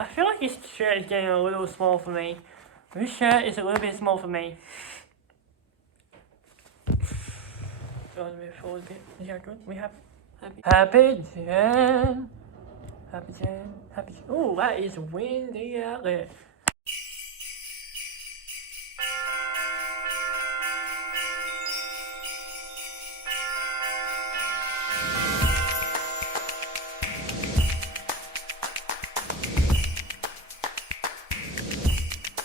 I feel like this shirt is getting a little small for me. This shirt is a little bit small for me. Goes a bit forward a bit. Is that good? We have Happy Jan. Happy Jan. Happy Jan. Oh, that is windy out there.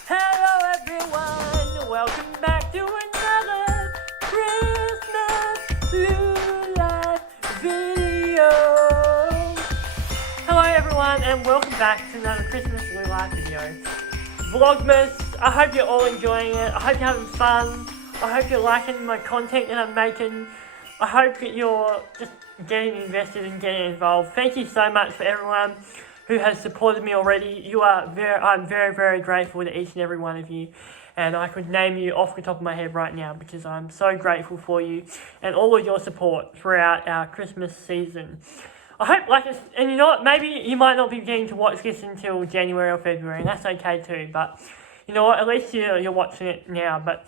Hello everyone, welcome back to another Christmas Lewlyfe video. Hello everyone and welcome back to another Christmas Lewlyfe video. Vlogmas, I hope you're all enjoying it, I hope you're having fun, I hope you're liking my content that I'm making, I hope that you're just getting invested and getting involved. Thank you so much for everyone who has supported me already. I'm very, very grateful to each and every one of you. And I could name you off the top of my head right now because I'm so grateful for you and all of your support throughout our Christmas season. I hope, and you know what, maybe you might not be getting to watch this until January or February, and that's okay too, but you know what, at least you're watching it now. But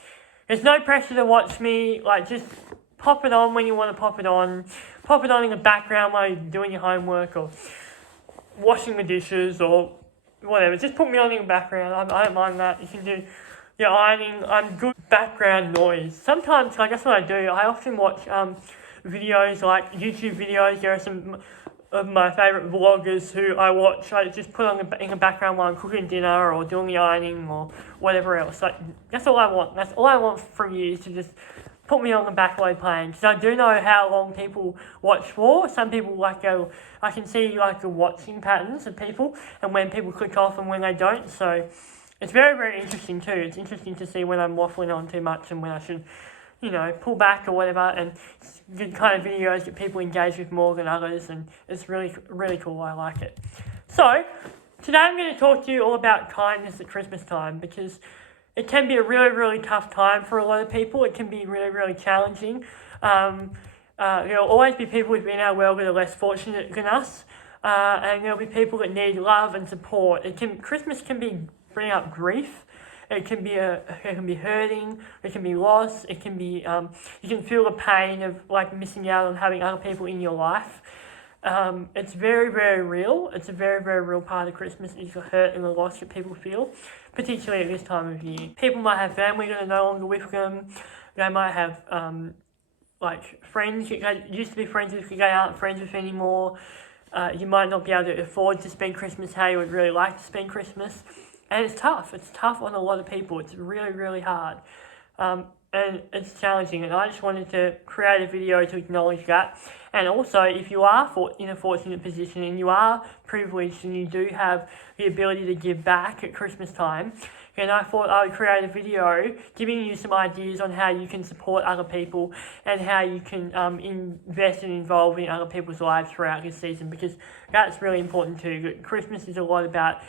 there's no pressure to watch me, just pop it on when you want to pop it on in the background while you're doing your homework or washing the dishes or whatever. Just put me on in the background. I don't mind that. You can do your ironing. I'm good background noise. Sometimes, that's what I do. I often watch videos, like YouTube videos. There are some of my favourite vloggers who I watch. I just put on in the background while I'm cooking dinner or doing the ironing or whatever else. That's all I want. That's all I want from you, is to just put me on the backload playing, because I do know how long people watch for. Some people I can see the watching patterns of people and when people click off and when they don't. So it's very, very interesting too. It's interesting to see when I'm waffling on too much and when I should, pull back or whatever, and good kind of videos that people engage with more than others, and it's really, really cool. I like it. So today I'm going to talk to you all about kindness at Christmas time, because it can be a really, really tough time for a lot of people. It can be really, really challenging. There'll always be people within our world that are less fortunate than us, and there'll be people that need love and support. Christmas can bring up grief. It can be hurting. It can be loss. It can be you can feel the pain of missing out on having other people in your life. It's very, very real. It's a very, very real part of Christmas, is the hurt and the loss that people feel, particularly at this time of year. People might have family that are no longer with them. They might have friends that used to be friends with that they aren't friends with anymore. You might not be able to afford to spend Christmas how you would really like to spend Christmas. And it's tough. It's tough on a lot of people. It's really, really hard. And it's challenging, and I just wanted to create a video to acknowledge that. And also, if you are in a fortunate position and you are privileged and you do have the ability to give back at Christmas time, then I thought I would create a video giving you some ideas on how you can support other people and how you can invest and involve in other people's lives throughout this season, because that's really important too. Christmas is a lot about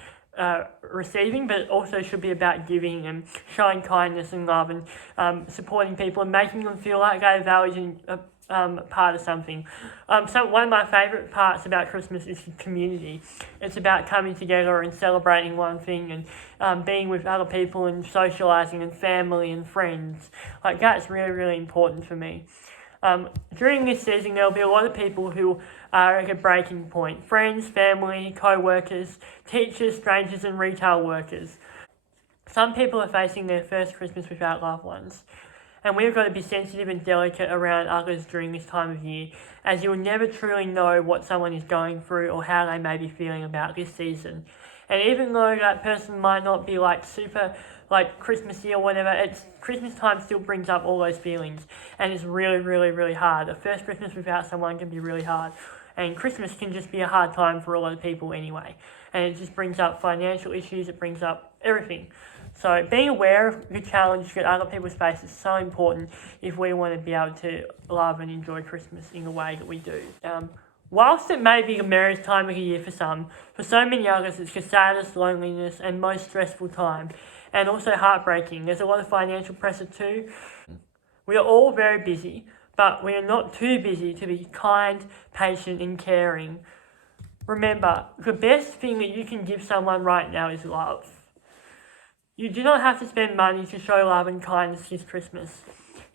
receiving, but it also should be about giving and showing kindness and love and supporting people and making them feel like they're valued and part of something. One of my favourite parts about Christmas is community. It's about coming together and celebrating one thing and being with other people and socialising and family and friends. That's really, really important for me. During this season, there'll be a lot of people who are at a breaking point. Friends, family, co-workers, teachers, strangers and retail workers. Some people are facing their first Christmas without loved ones. And we've got to be sensitive and delicate around others during this time of year, as you'll never truly know what someone is going through or how they may be feeling about this season. And even though that person might not be super Christmassy or whatever, Christmas time still brings up all those feelings, and it's really, really, really hard. A first Christmas without someone can be really hard, and Christmas can just be a hard time for a lot of people anyway, and it just brings up financial issues, it brings up everything. So being aware of the challenge that other people face is so important if we want to be able to love and enjoy Christmas in the way that we do. Whilst it may be the merriest time of the year for some, for so many others it's the saddest, loneliness and most stressful time, and also heartbreaking. There's a lot of financial pressure too. We are all very busy, but we are not too busy to be kind, patient and caring Remember, the best thing that you can give someone right now is love. You do not have to spend money to show love and kindness this Christmas.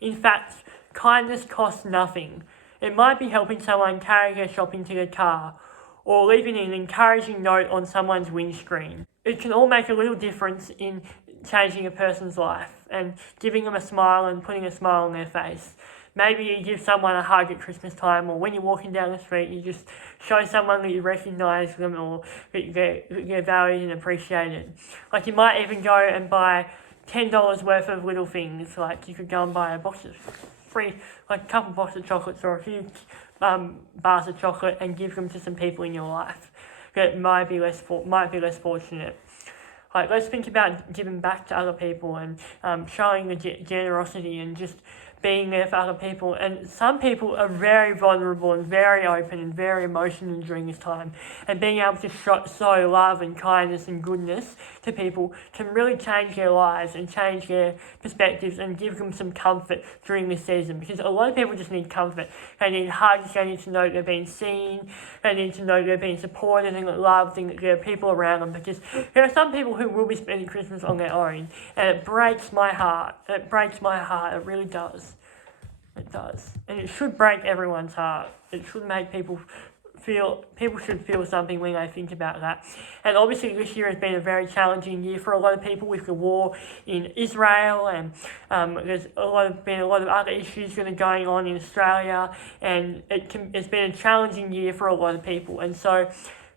In fact, kindness costs nothing. It might be helping someone carry their shopping to their car, or leaving an encouraging note on someone's windscreen. It can all make a little difference in changing a person's life and giving them a smile and putting a smile on their face. Maybe you give someone a hug at Christmas time, or when you're walking down the street, you just show someone that you recognise them or that they're valued and appreciated. Like, you might even go and buy $10 worth of little things. Like, you could go and buy a box of a couple boxes of chocolates or a few bars of chocolate and give them to some people in your life that might be less fortunate. Like, let's think about giving back to other people and showing the generosity and just being there for other people. And some people are very vulnerable and very open and very emotional during this time. And being able to show love and kindness and goodness to people can really change their lives and change their perspectives and give them some comfort during this season. Because a lot of people just need comfort. They need hugs, they need to know they're being seen, they need to know they're being supported and loved and that there are people around them. Because there are some people who will be spending Christmas on their own. And it breaks my heart. It breaks my heart. It really does. It does. And it should break everyone's heart. It should make people should feel something when they think about that. And obviously this year has been a very challenging year for a lot of people with the war in Israel, and there's been a lot of other issues that are going on in Australia, and it's been a challenging year for a lot of people. And so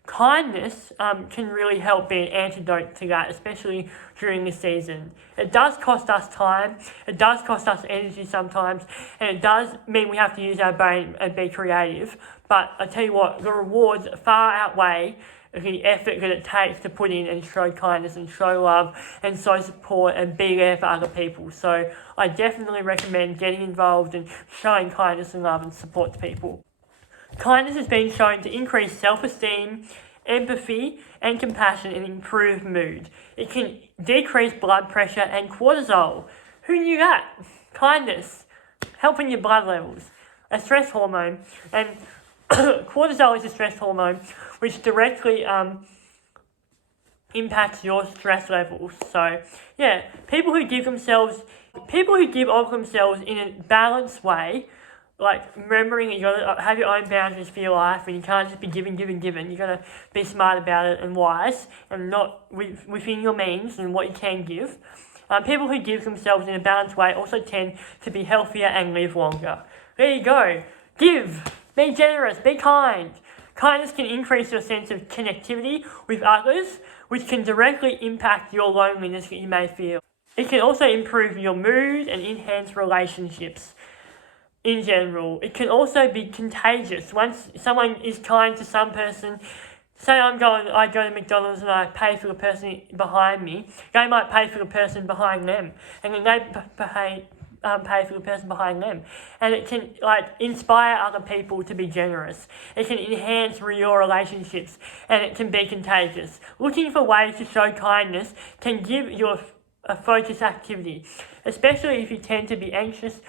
kindness can really help be an antidote to that, especially during this season. It does cost us time, it does cost us energy sometimes, and it does mean we have to use our brain and be creative. But I tell you what, the rewards far outweigh the effort that it takes to put in and show kindness and show love and show support and be there for other people. So I definitely recommend getting involved and showing kindness and love and support to people. Kindness has been shown to increase self-esteem, empathy and compassion and improve mood. It can decrease blood pressure and cortisol. Who knew that? Kindness, helping your blood levels. A stress hormone, and cortisol is a stress hormone which directly impacts your stress levels. So yeah, people who give of themselves in a balanced way, like remembering that you gotta have your own boundaries for your life, and you can't just be giving. You gotta be smart about it and wise, and not within your means and what you can give. People who give themselves in a balanced way also tend to be healthier and live longer. There you go. Give. Be generous. Be kind. Kindness can increase your sense of connectivity with others, which can directly impact your loneliness that you may feel. It can also improve your mood and enhance relationships. In general, it can also be contagious. Once someone is kind to some person, say I go to McDonald's and I pay for the person behind me, they might pay for the person behind them, and then they pay for the person behind them. And it can inspire other people to be generous. It can enhance your relationships, and it can be contagious. Looking for ways to show kindness can give you a focused activity, especially if you tend to be anxious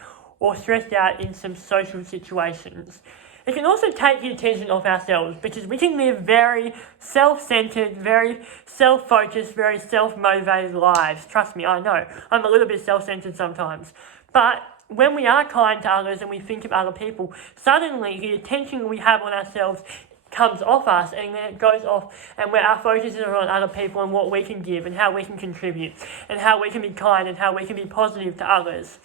or stressed out in some social situations. It can also take the attention off ourselves, because we can live very self-centered, very self-focused, very self-motivated lives. Trust me, I know. I'm a little bit self-centered sometimes. But when we are kind to others and we think of other people, suddenly the attention we have on ourselves comes off us, and then it goes off, and where our focus is on other people and what we can give and how we can contribute and how we can be kind and how we can be positive to others.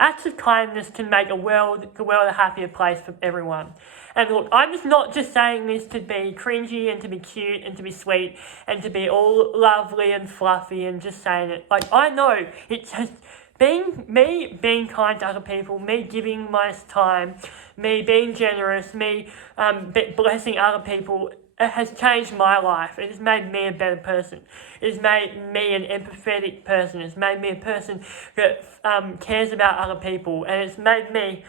Acts of kindness can make the world a happier place for everyone. And look, I'm just not just saying this to be cringy and to be cute and to be sweet and to be all lovely and fluffy and just saying it. I know it's just being kind to other people, me giving my time, me being generous, me blessing other people. It has changed my life. It has made me a better person. It has made me an empathetic person. It's made me a person that cares about other people. And it's made me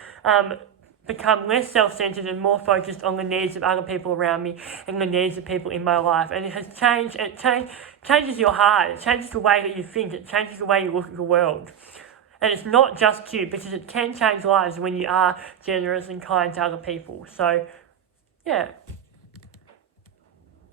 become less self-centered and more focused on the needs of other people around me and the needs of people in my life. And it has changed. It changes your heart. It changes the way that you think. It changes the way you look at the world. And it's not just cute, because it can change lives when you are generous and kind to other people. So, yeah.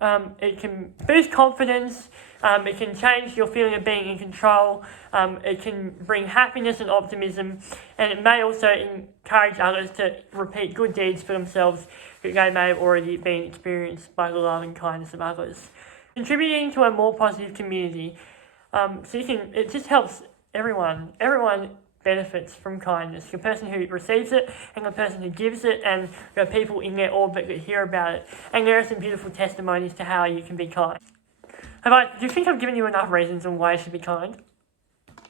It can boost confidence. It can change your feeling of being in control. It can bring happiness and optimism, and it may also encourage others to repeat good deeds for themselves that they may have already been experienced by the love and kindness of others. Contributing to a more positive community. It just helps everyone. Everyone benefits from kindness. The person who receives it and the person who gives it, and the people in their orbit that hear about it. And there are some beautiful testimonies to how you can be kind. Do you think I've given you enough reasons on why you should be kind?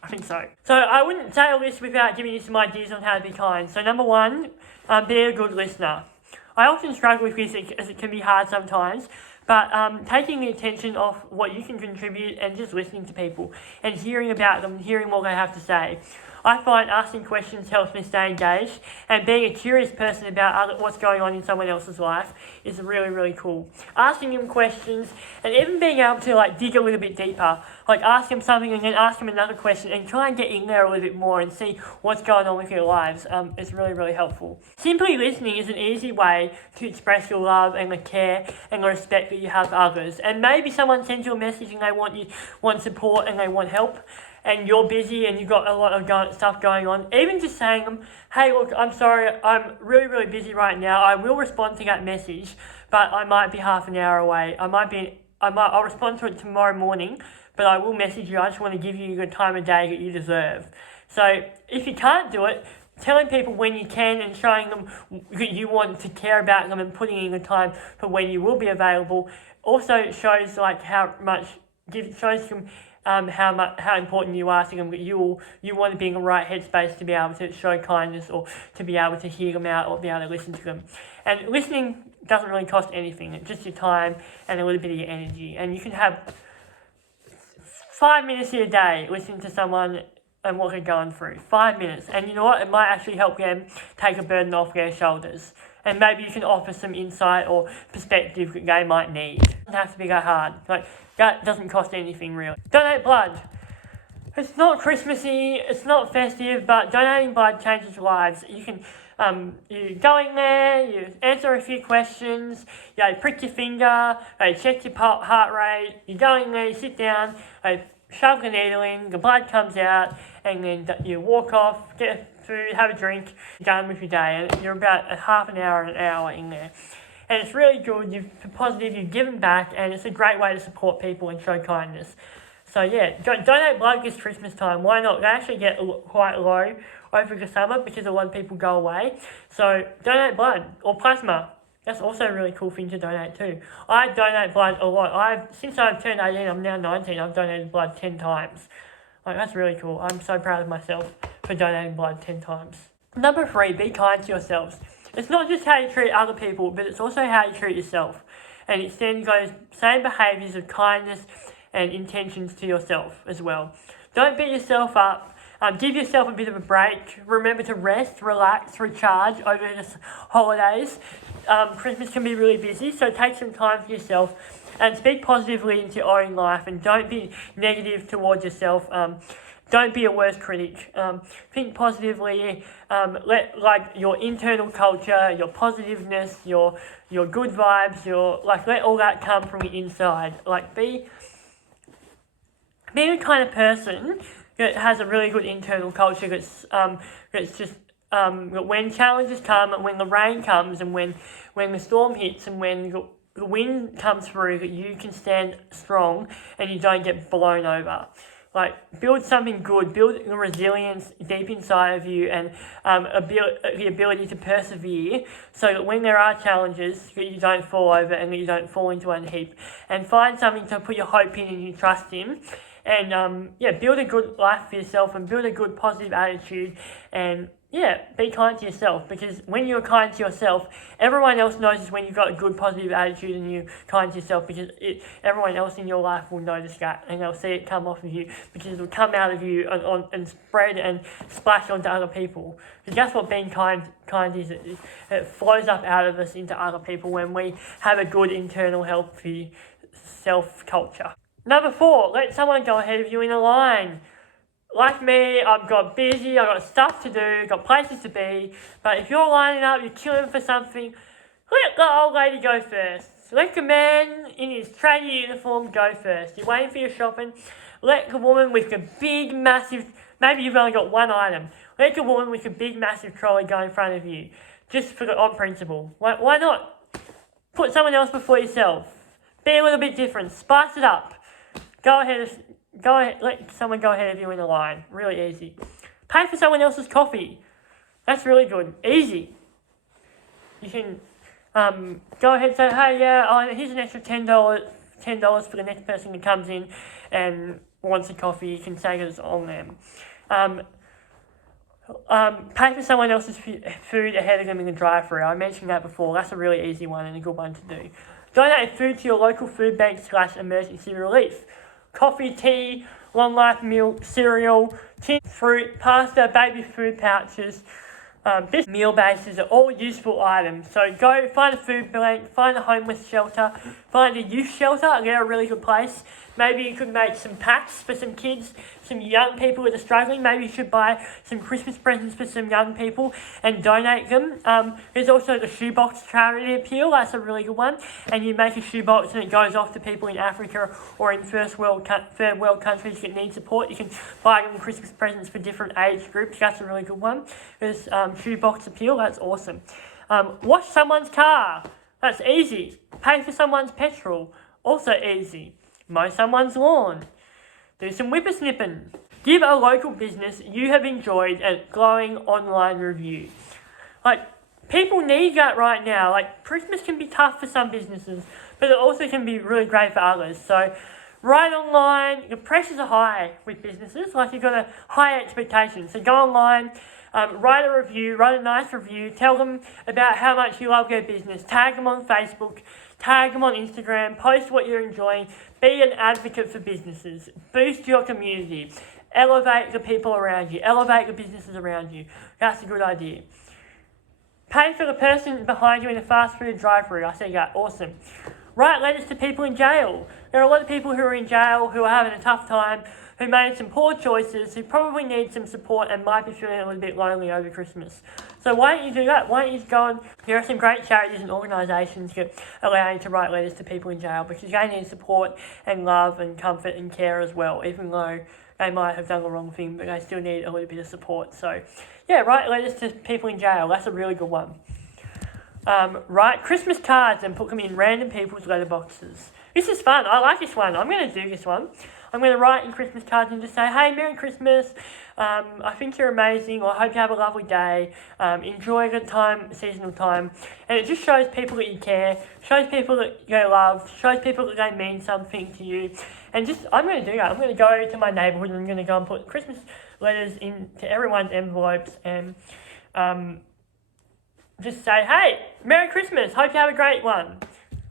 I think so. So I wouldn't say all this without giving you some ideas on how to be kind. So number one, be a good listener. I often struggle with this as it can be hard sometimes, but taking the attention off what you can contribute and just listening to people and hearing about them, hearing what they have to say. I find asking questions helps me stay engaged, and being a curious person about what's going on in someone else's life is really, really cool. Asking them questions and even being able to dig a little bit deeper, ask them something and then ask them another question and try and get in there a little bit more and see what's going on with their lives is really, really helpful. Simply listening is an easy way to express your love and the care and the respect that you have for others. And maybe someone sends you a message and they want support and they want help, and you're busy and you've got a lot of stuff going on, even just saying them, hey, look, I'm sorry, I'm really, really busy right now. I will respond to that message, but I might be half an hour away. I'll respond to it tomorrow morning, but I will message you. I just want to give you the time of day that you deserve. So if you can't do it, telling people when you can and showing them that you want to care about them and putting in the time for when you will be available also shows shows them how important you are to them, that you want to be in the right headspace to be able to show kindness or to be able to hear them out or be able to listen to them. And listening doesn't really cost anything. It's just your time and a little bit of your energy. And you can have 5 minutes of your day listening to someone and what they're going through. 5 minutes. And you know what? It might actually help them take a burden off their shoulders. And maybe you can offer some insight or perspective that they might need. It doesn't have to be that hard. That doesn't cost anything really. Donate blood. It's not Christmassy, it's not festive, but donating blood changes lives. You can you go in there, you answer a few questions, you prick your finger, you check your heart rate, you go in there, you sit down, shove the needle in, the blood comes out, and then you walk off, get food, have a drink, you're done with your day, and you're about a half an hour, an hour in there. And it's really good, you've given back, and it's a great way to support people and show kindness. So yeah, donate blood this Christmas time. Why not? They actually get quite low over the summer because a lot of people go away. So donate blood or plasma. That's also a really cool thing to donate too. I donate blood a lot. Since I've turned 18, I'm now 19, I've donated blood 10 times. That's really cool. I'm so proud of myself for donating blood 10 times. Number 3, be kind to yourselves. It's not just how you treat other people, but it's also how you treat yourself. And extend those same behaviours of kindness and intentions to yourself as well. Don't beat yourself up. Give yourself a bit of a break. Remember to rest, relax, recharge over the holidays. Christmas can be really busy, so take some time for yourself and speak positively into your own life, and don't be negative towards yourself. Don't be a worst critic. Think positively. Let your internal culture, your positiveness, your good vibes, let all that come from the inside. Be the kind of person that has a really good internal culture. That's just when challenges come and when the rain comes and when the storm hits and when the wind comes through, that you can stand strong and you don't get blown over. Build something good, build the resilience deep inside of you and the ability to persevere so that when there are challenges, that you don't fall over and that you don't fall into a heap. And find something to put your hope in and you trust in. And build a good life for yourself and build a good positive attitude and be kind to yourself, because when you're kind to yourself, everyone else notices when you've got a good positive attitude and you're kind to yourself, because everyone else in your life will notice that and they'll see it come off of you, because it will come out of you and spread and splash onto other people. Because that's what being kind is. It flows up out of us into other people when we have a good internal healthy self-culture. Number 4, let someone go ahead of you in a line. Like me, I've got busy, I've got stuff to do, got places to be, but if you're lining up, you're queuing for something, let the old lady go first. Let the man in his tradie uniform go first. You're waiting for your shopping. Let the woman with the big, massive, maybe you've only got one item. Let the woman with the big, massive trolley go in front of you. Just for on principle. Why not? Put someone else before yourself. Be a little bit different. Spice it up. Go ahead. Let someone go ahead of you in the line. Really easy. Pay for someone else's coffee. That's really good. Easy. You can go ahead and say, hey, yeah, here's an extra $10 for the next person that comes in and wants a coffee. You can say it's on them. Pay for someone else's food ahead of them in the drive-thru. I mentioned that before. That's a really easy one and a good one to do. Donate food to your local food bank / emergency relief. Coffee, tea, long life milk, cereal, tin fruit, pasta, baby food pouches. This meal bases are all useful items. So go find a food bank, find a homeless shelter, find a youth shelter. They're a really good place. Maybe you could make some packs for some kids, some young people that are struggling. Maybe you should buy some Christmas presents for some young people and donate them. There's also the shoebox charity appeal. That's a really good one. And you make a shoebox and it goes off to people in Africa or in third world countries that need support. You can buy them Christmas presents for different age groups. That's a really good one. There's shoebox appeal. That's awesome. Wash someone's car. That's easy. Pay for someone's petrol. Also easy. Mow someone's lawn. Do some whippersnipping. Give a local business you have enjoyed a glowing online review. People need that right now. Christmas can be tough for some businesses, but it also can be really great for others. So, write online. The pressures are high with businesses. You've got a high expectation. So, go online. Write a review, write a nice review, tell them about how much you love their business, tag them on Facebook, tag them on Instagram, post what you're enjoying, be an advocate for businesses, boost your community, elevate the people around you, elevate the businesses around you. That's a good idea. Pay for the person behind you in a fast food drive-thru. I see that, awesome. Write letters to people in jail. There are a lot of people who are in jail who are having a tough time, who made some poor choices, who probably need some support and might be feeling a little bit lonely over Christmas. So why don't you do that? Why don't you go and... There are some great charities and organisations that allow you to write letters to people in jail because they need support and love and comfort and care as well, even though they might have done the wrong thing, but they still need a little bit of support. So, yeah, write letters to people in jail. That's a really good one. Write Christmas cards and put them in random people's letterboxes. This is fun. I like this one. I'm going to do this one. I'm going to write in Christmas cards and just say, hey, Merry Christmas. I think you're amazing, or I hope you have a lovely day. Enjoy the seasonal time. And it just shows people that you care, shows people that you love, shows people that they mean something to you. And I'm going to do that. I'm going to go to my neighbourhood and I'm going to go and put Christmas letters into everyone's envelopes and just say, hey, Merry Christmas, hope you have a great one.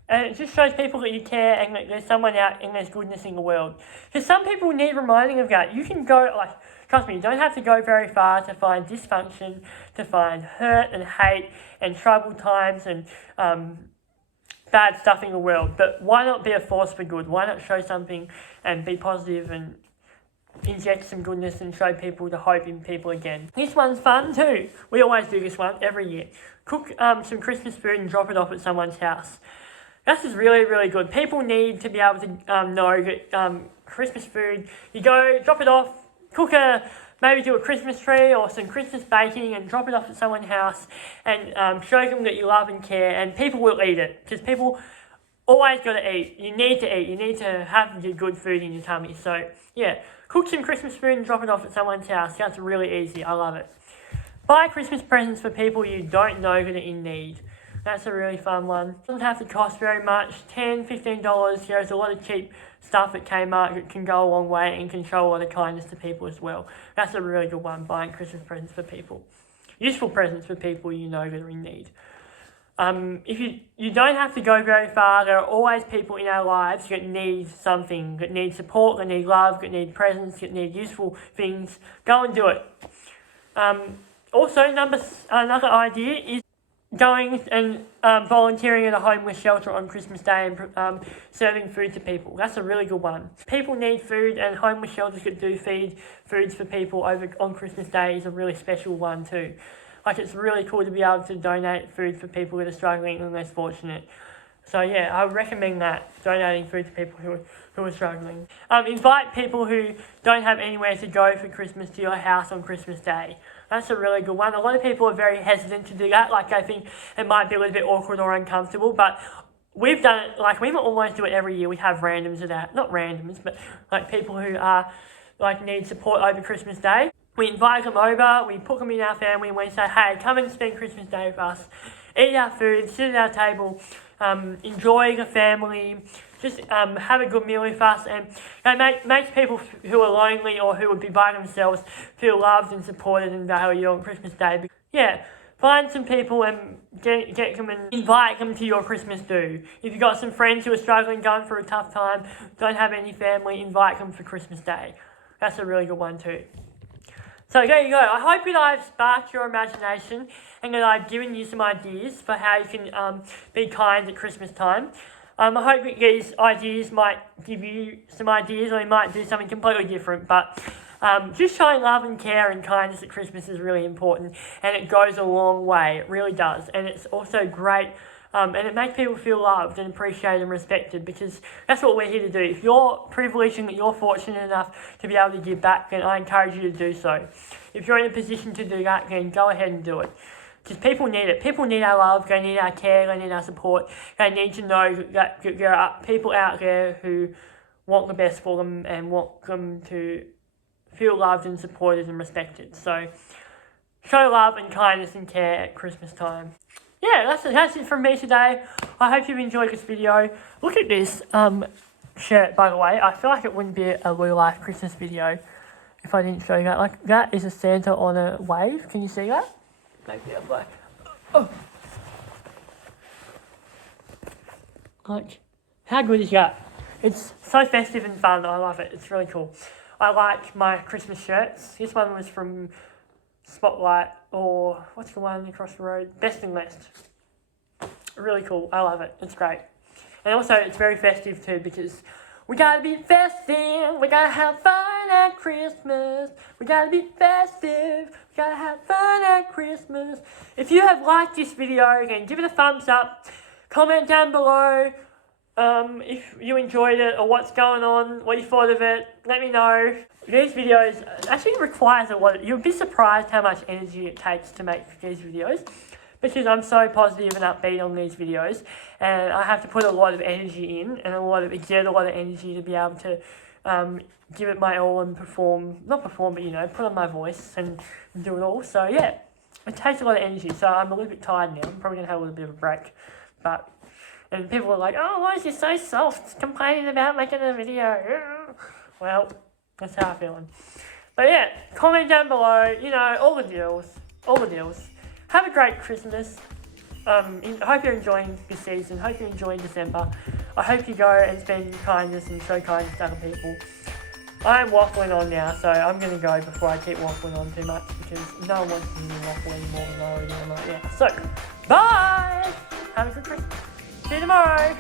And it just shows people that you care and that there's someone out and there's goodness in the world. Because some people need reminding of that. You can go, trust me, you don't have to go very far to find dysfunction, to find hurt and hate and troubled times and bad stuff in the world. But why not be a force for good? Why not show something and be positive and inject some goodness and show people the hope in people again. This one's fun too. We always do this one every year. Cook some Christmas food and drop it off at someone's house. This is really, really good. People need to be able to know that Christmas food, you go, drop it off, maybe do a Christmas tree or some Christmas baking and drop it off at someone's house and show them that you love and care, and people will eat it because people always got to eat. You need to eat. You need to have your good food in your tummy. So, yeah, cook some Christmas food and drop it off at someone's house. That's really easy. I love it. Buy Christmas presents for people you don't know that are in need. That's a really fun one. It doesn't have to cost very much, $10, $15. There's a lot of cheap stuff at Kmart that can go a long way and can show a lot of kindness to people as well. That's a really good one, buying Christmas presents for people. Useful presents for people you know that are in need. If you don't have to go very far, there are always people in our lives that need something, that need support, that need love, that need presents, that need useful things. Go and do it. Also, another idea is going and volunteering at a homeless shelter on Christmas Day and serving food to people. That's a really good one. People need food, and homeless shelters that do feed foods for people on Christmas Day is a really special one too. It's really cool to be able to donate food for people that are struggling and less fortunate. So yeah, I would recommend that, donating food to people who are struggling. Invite people who don't have anywhere to go for Christmas to your house on Christmas Day. That's a really good one. A lot of people are very hesitant to do that. Like, I think it might be a little bit awkward or uncomfortable, but we've done it, like, we almost do it every year. We have randoms at our, not randoms, but like people who are, like, need support over Christmas Day. We invite them over, we put them in our family, and we say, hey, come and spend Christmas Day with us. Eat our food, sit at our table, enjoy the family, just have a good meal with us, and makes people who are lonely or who would be by themselves feel loved and supported and valued on Christmas Day. Yeah, find some people and get them and invite them to your Christmas do. If you've got some friends who are struggling, going through a tough time, don't have any family, invite them for Christmas Day. That's a really good one too. So there you go. I hope that I've sparked your imagination and that I've given you some ideas for how you can be kind at Christmas time. I hope that these ideas might give you some ideas, or you might do something completely different, but just showing love and care and kindness at Christmas is really important, and it goes a long way. It really does. And it's also great, and it makes people feel loved and appreciated and respected, because that's what we're here to do. If you're privileged and you're fortunate enough to be able to give back, then I encourage you to do so. If you're in a position to do that, then go ahead and do it. Because people need it. People need our love, they need our care, they need our support. They need to know that there are people out there who want the best for them and want them to feel loved and supported and respected. So show love and kindness and care at Christmas time. Yeah, that's it from me today. I hope you've enjoyed this video. Look at this shirt, by the way. I feel like it wouldn't be a Lewlyfe Christmas video if I didn't show you that. Like, that is a Santa on a wave. Can you see that? Maybe I'm like, oh. Like, how good is that? It's so festive and fun. I love it. It's really cool. I like my Christmas shirts. This one was from Spotlight, or what's the one across the road? Best and West. Really cool. I love it. It's great. And also, it's very festive too, because we gotta be festive. We gotta have fun at Christmas. We gotta be festive. We gotta have fun at Christmas. If you have liked this video, then give it a thumbs up. Comment down below if you enjoyed it or what's going on, what you thought of it. Let me know. These videos actually requires a lot. You'll be surprised how much energy it takes to make these videos, because I'm so positive and upbeat on these videos, and I have to put a lot of energy in and exert a lot of energy to be able to give it my all and not perform, but, you know, put on my voice and do it all. So yeah, it takes a lot of energy. So I'm a little bit tired now. I'm probably going to have a little bit of a break. And people are like, oh, why is you so soft, complaining about making a video? Well, that's how I'm feeling. But yeah, comment down below, you know, all the deals. Have a great Christmas. I hope you're enjoying this season. Hope you're enjoying December. I hope you go and spend kindness and show kindness to other people. I'm waffling on now, so I'm going to go before I keep waffling on too much, because no one wants to hear me waffle anymore than I already am right now. So, bye! Have a good Christmas. See you tomorrow.